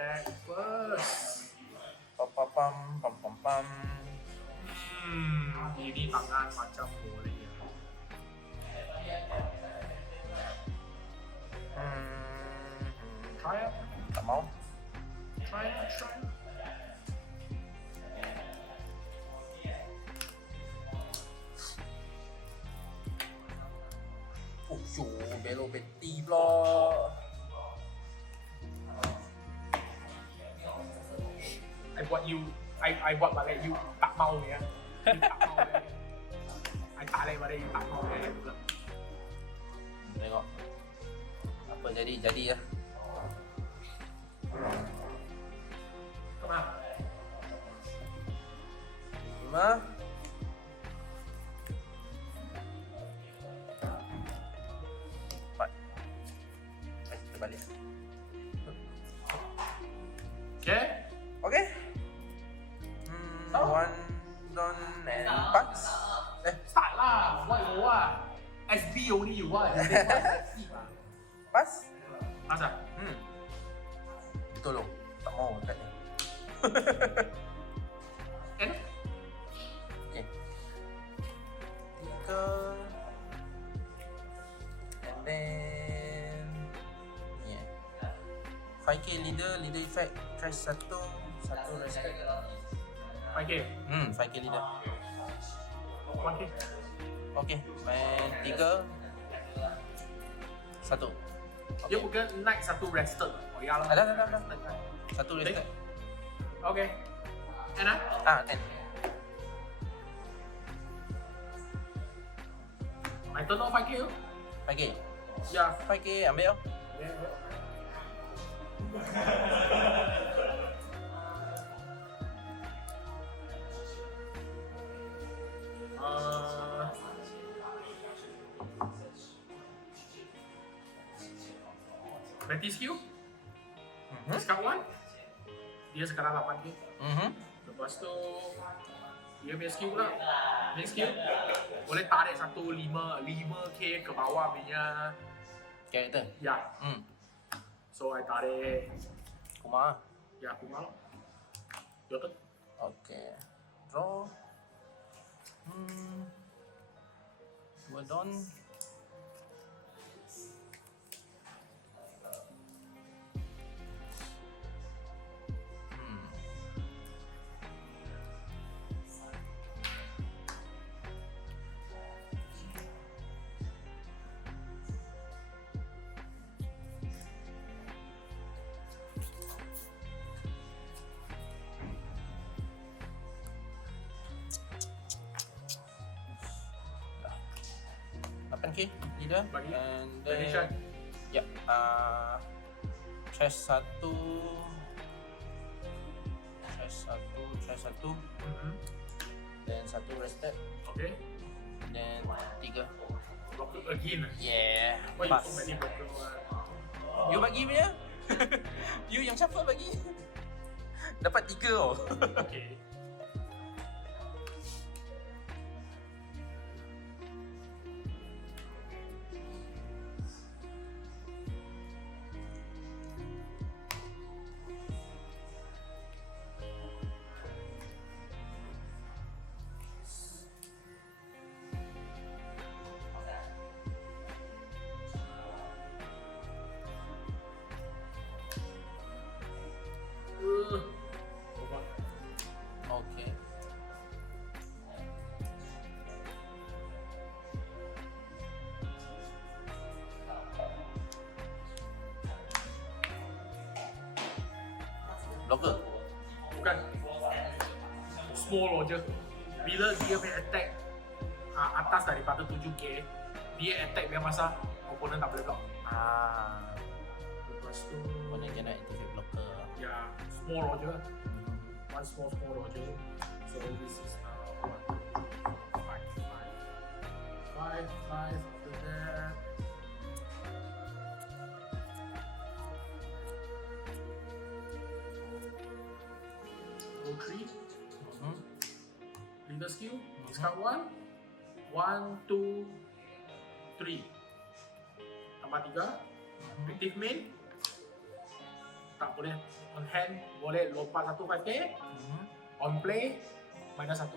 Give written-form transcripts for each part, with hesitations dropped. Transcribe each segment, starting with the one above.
attack first. Pam. Ini tangan macam boleh ya. Try it. Tak mau. Try it. Belok beti pula. I buat balik you tak mau ya. You tak mau ya. I tarik balik you tak mau ya. Tengok. Apa jadi ya. Come on. 5. Balik. Okay. One don and pass. Start lah. What you want? SB only you want. Pass. Masa? Tolong. Tak mau kat ni. End? Okay. 3. And then 5k leader effect, trash 1 respect. 5k. 5k leader. 1k. Okay, main 3 1. Dia bukan naik satu rested. Oh ya lah. Dah. 1 respect. Okay. And 10. I turn off 5k. 5k. Ya. 5k ambil. Betty skill. Discount 1. Dia sekarang 8k. Lepas tu dia punya skill pula. Main skill boleh tarik 5k ke bawah punya Karakter. ya. So I tarik Kumar. ya Kumar. Your turn. Okay. Draw. Dua don. Okay, leader. Bagi. And Donation. then trash 1. Then 1 rested. Okay. Then 3. Block again. Yeah. Why you Pass. so many blocker? You bagi punya. You yang shuffle bagi. Dapat 3 oh. Okay. Okay. Blocker. Bukan. Small Roger. Bila dia punya attack atas daripada 7k, dia attack biar masa opponent tak boleh block. Lepas tu Mana kena activate blocker. ya small Roger. One small Roger. So this is now 5 after that. Go 3. Leader skill. Discount 1. 1, 2, 3. Tambah 3. Active main. tak boleh. On hand boleh lompat 1 5k. On play minus 1.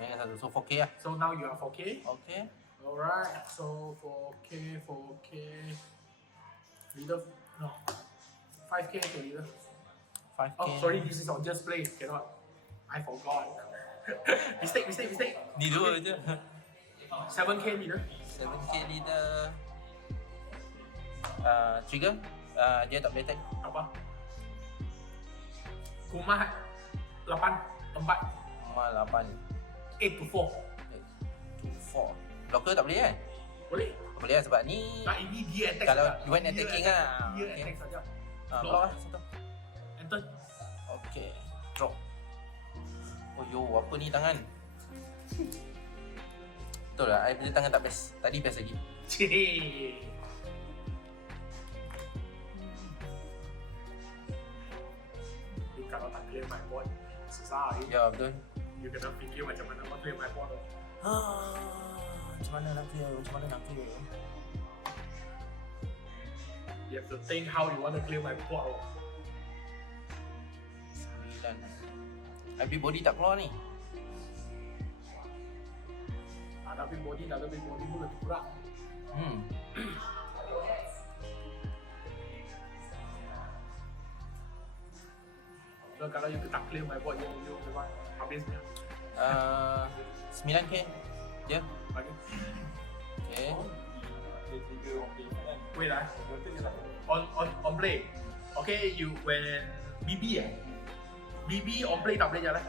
Minus 1. So 4K lah. So now you are 4k. Okay. Alright, so 4k. Leader, no. 5k to leader. 5K. Oh, sorry, this is on just play. Cannot. I forgot. mistake. Ni dua je. 7k leader. 7K leader. Trigger. Dia tak boleh attack. Apa? Kumah 8, 4, Mal 8. 8 to 4. 4. Blocker tak boleh kan? Boleh? Boleh lah sebab ni Tak, ini dia attack. kalau saja. you want attacking Dia lah. Dia Okay. attack saja. Block lah satu. Enter. Okay. Drop. Oh yo, apa ni tangan? Betul lah, I punya tangan tak best. Tadi best lagi. Cih. Ni kalau tak clear my board, susah. Ya, betul. You kena fikir macam mana nak clear my board. Macam mana nak clear? You have to think how you want to clear my board. 9. I beli body tak keluar ni. Ada big body pun lebih kurang. So kalau you tak clear my board, you memang habis punya. 9K. Ya. Bagi. Okay. Wait lah. On play. Okay, you when BB BB on play tak boleh jalan.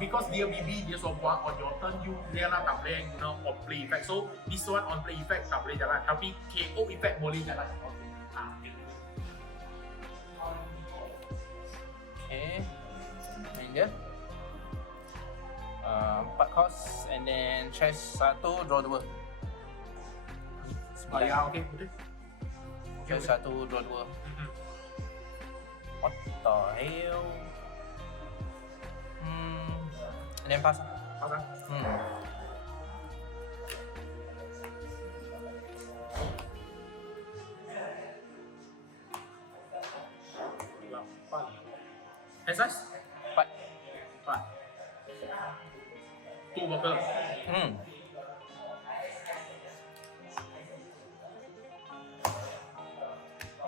Because dia BB dia sombong on your turn dia lah tak boleh guna on play effect. So this one on play effect tak boleh jalan. Tapi KO effect boleh jalan. Okay. Main dia. 4 cost and then chest 1, draw 2. Ya, okay, betul. Chest 1, draw 2. What the hell? And then pass. Pasang. Hand size? 4. 2 blocker.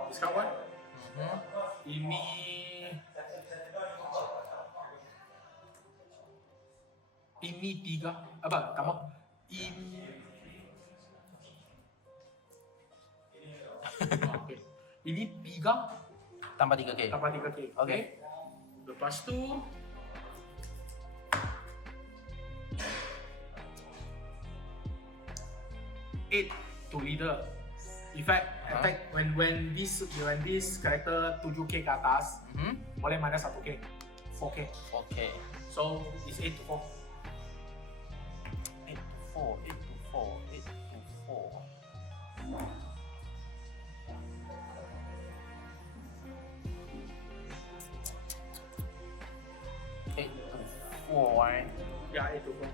Discount one? Ini tiga apa? Kamu ini okay. Ini tiga Tambah 3K. tambah 3k. Okay. Lepas tu eight to leader. Effect attack when this character 7k ke atas boleh minus 1k 4k. Okay. So it's 8 to 4. 8 to 4. 8 to 4. Ya, 8 to 4.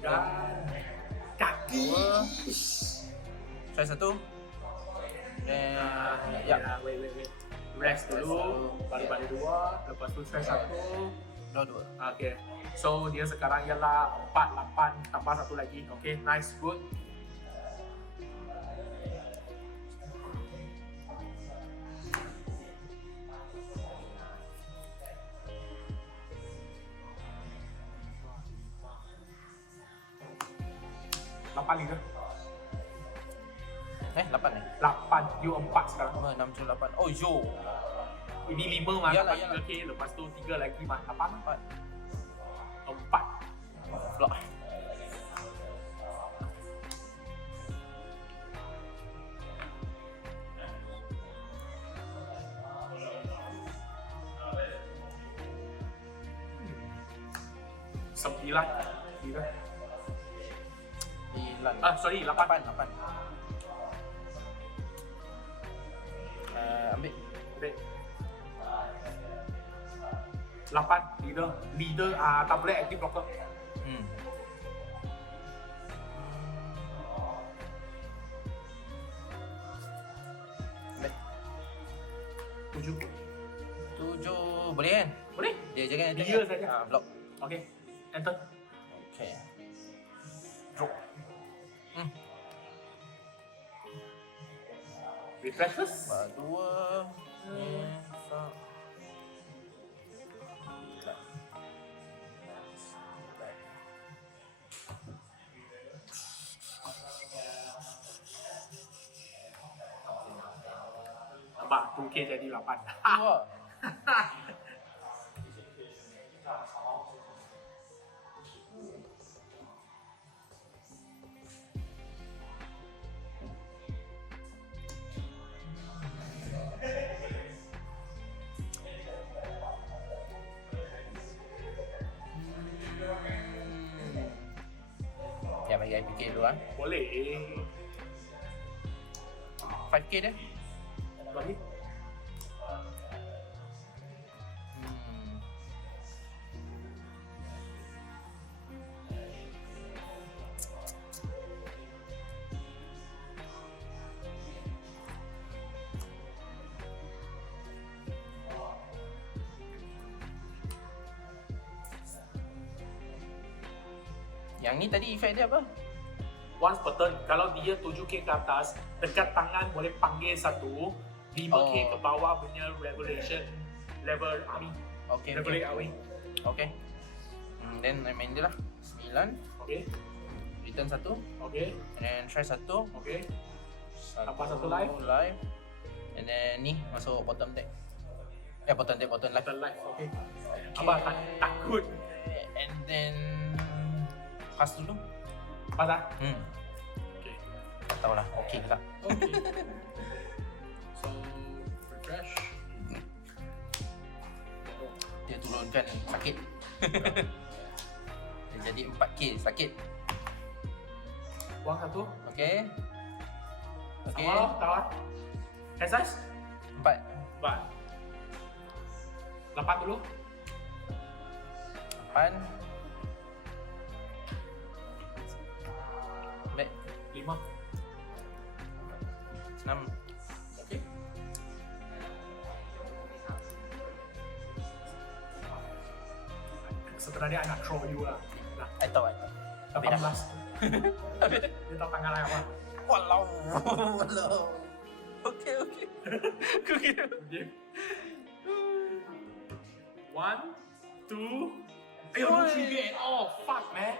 Dan kaki. Try 1. Dan Ya, wait. Rest dulu, balik 2, lepas tu try 1. Draw 2. Okay. So dia sekarang ialah 4, 8 tambah 1 lagi. Okay, nice, good. Lapan lima. 8 ni? 8, you 4 sekarang. 6, 7, 8. Oh yo. Ini 5 mah, Yalah, dapat 3k, lepas tu 3 lagi mah 8. 4. 4. Flop. Sembilan. Sorry, 8. 8. Ambil. 8, leader tak boleh active blocker. boleh kan? Boleh? Dia jangan enter. Dia saja. Block. Okay. Enter. Okay. Drop. Refresh first. Bar 2. Nampak 2K jadi 8. Wah. Ya, bagi I fikir dulu ah. Boleh. 5k dah. Bagi. Yang ni tadi efek dia apa? Once per turn, kalau dia 7K ke atas, dekat tangan boleh panggil satu, 5K ke bawah punya regulation level army. Okay, Regulate okay. army. Okay. Then I main dia lah. 9. Okay. Return 1. Okay. And then try 1. Okay. Tambah satu live. And then ni masuk bottom deck. Bottom deck, bottom life. Turn life. Okay. Abang takut. And then pass dulu. Pas lah. Okay. Tak tahulah. Okay ke tak. Okay. So, refresh. Dia turunkan sakit. Dia jadi 4k sakit. Buang satu. Okay. Okay. Sama tawar. Hand size? 4. 8 dulu. 8. Back. 5. 6. Okay. Sebenarnya I nak throw you lah. Nah, I tahu. 18. Dia tahu tangan I apa. Walau. Okay. Okay. Okay. 1, 2. Ayo, 3 and all. Fuck, man.